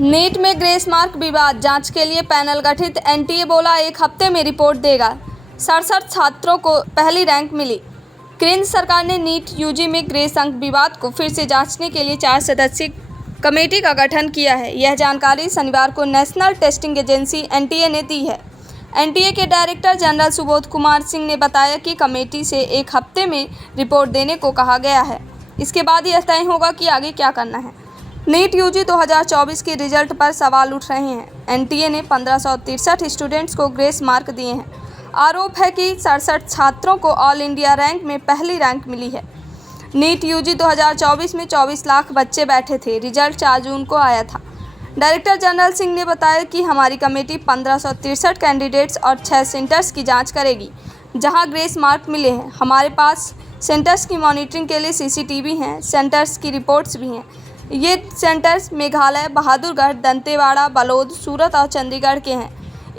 NEET में grace mark विवाद जांच के लिए पैनल गठित। एनटीए बोला 1 हफ्ते में रिपोर्ट देगा। 67 छात्रों को पहली रैंक मिली। केंद्र सरकार ने नीट यूजी में ग्रेस अंक विवाद को फिर से जांचने के लिए 4 सदस्यीय कमेटी का गठन किया है। यह जानकारी शनिवार को नेशनल टेस्टिंग एजेंसी एनटीए ने दी है। एनटीए के डायरेक्टर जनरल सुबोध कुमार सिंह ने बताया कि कमेटी से 1 हफ्ते में रिपोर्ट देने को कहा गया है। इसके बाद यह तय होगा कि आगे क्या करना है। नीट यूजी 2024 के रिजल्ट पर सवाल उठ रहे हैं। एनटीए ने 1563 स्टूडेंट्स को ग्रेस मार्क दिए हैं। आरोप है कि 67 छात्रों को ऑल इंडिया रैंक में पहली रैंक मिली है। नीट यूजी 2024 में 24 लाख बच्चे बैठे थे। रिजल्ट 4 जून को आया था। डायरेक्टर जनरल सिंह ने बताया कि हमारी कमेटी 1563 कैंडिडेट्स और 6 सेंटर्स की जांच करेगी जहां ग्रेस मार्क मिले हैं। हमारे पास सेंटर्स की मॉनिटरिंग के लिए सीसीटीवी हैं। सेंटर्स की रिपोर्ट्स भी हैं। ये सेंटर्स मेघालय, बहादुरगढ़, दंतेवाड़ा, बलौद, सूरत और चंडीगढ़ के हैं।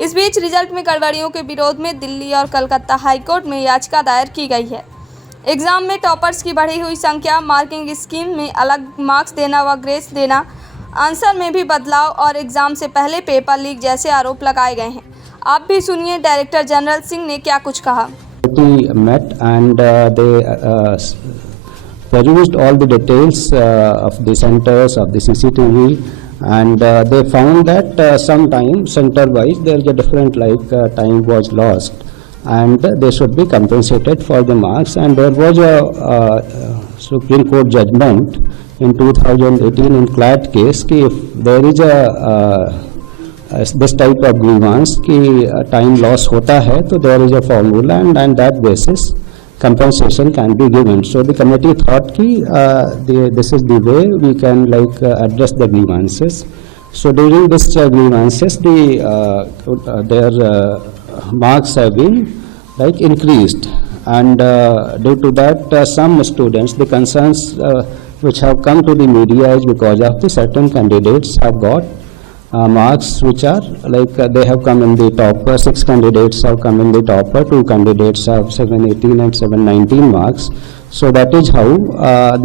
इस बीच रिजल्ट में गड़बड़ियों के विरोध में दिल्ली और कलकत्ता हाईकोर्ट में याचिका दायर की गई है। एग्जाम में टॉपर्स की बढ़ी हुई संख्या, मार्किंग स्कीम में अलग मार्क्स देना व ग्रेस देना, आंसर में भी बदलाव और एग्जाम से पहले पेपर लीक जैसे आरोप लगाए गए हैं। आप भी सुनिए डायरेक्टर जनरल सिंह ने क्या कुछ कहा। Perused all the details of the centers, of the CCTV, and they found that sometime center-wise there is a different time was lost, and they should be compensated for the marks. And there was a Supreme Court judgment in 2018 in CLAT case कि if there is a this type of grievance कि time loss होता है तो there is a formula and that basis compensation can be given. So the committee thought ki this is the way we can address the grievances. So during this grievances their marks have been increased, and due to that some students, the concerns which have come to the media is because of the certain candidates have got marks which are they have come in the top. 6 candidates have come in the top. 2 candidates have 718 and 719 marks. So that is how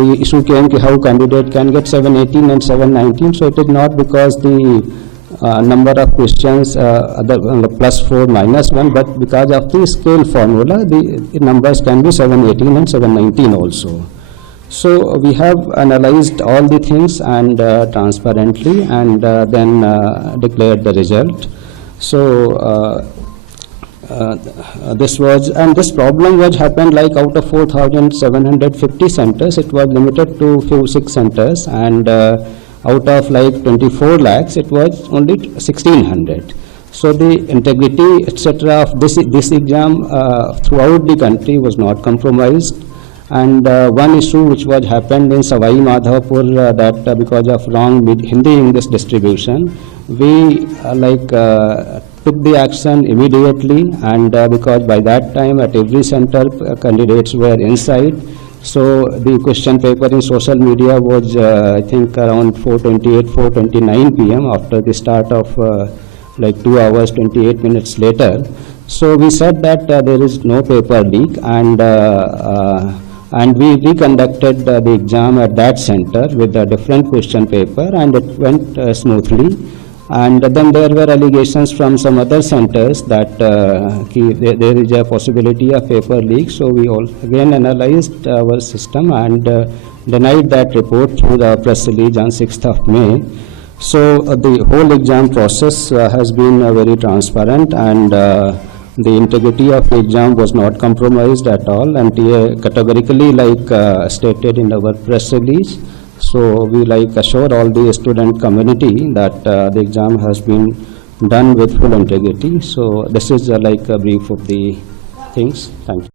the issue came ki how candidate can get 718 and 719. So it is not because the number of questions +4 -1, but because of the scale formula the numbers can be 718 and 719 also. So we have analyzed all the things and transparently, and then declared the result. So this problem was happened out of 4,750 centers, it was limited to 6 centers, and out of 24 lakhs it was only 1,600. So the integrity etc. of this exam throughout the country was not compromised. And one issue which was happened in Savai Madhavpur, that because of wrong Hindi English distribution, we took the action immediately, and because by that time at every center candidates were inside. So the question paper in social media was I think around 4:28, 4:29 p.m. after the start of 2 hours 28 minutes later. So we said that there is no paper leak, and we reconducted the exam at that center with a different question paper, and it went smoothly. And then there were allegations from some other centers that there is a possibility of paper leak. So we all again analyzed our system and denied that report through the press release on 6th of May. So the whole exam process has been very transparent, and the integrity of the exam was not compromised at all, and categorically stated in our press release. So we assure all the student community that the exam has been done with full integrity. So this is a brief of the things. Thank you.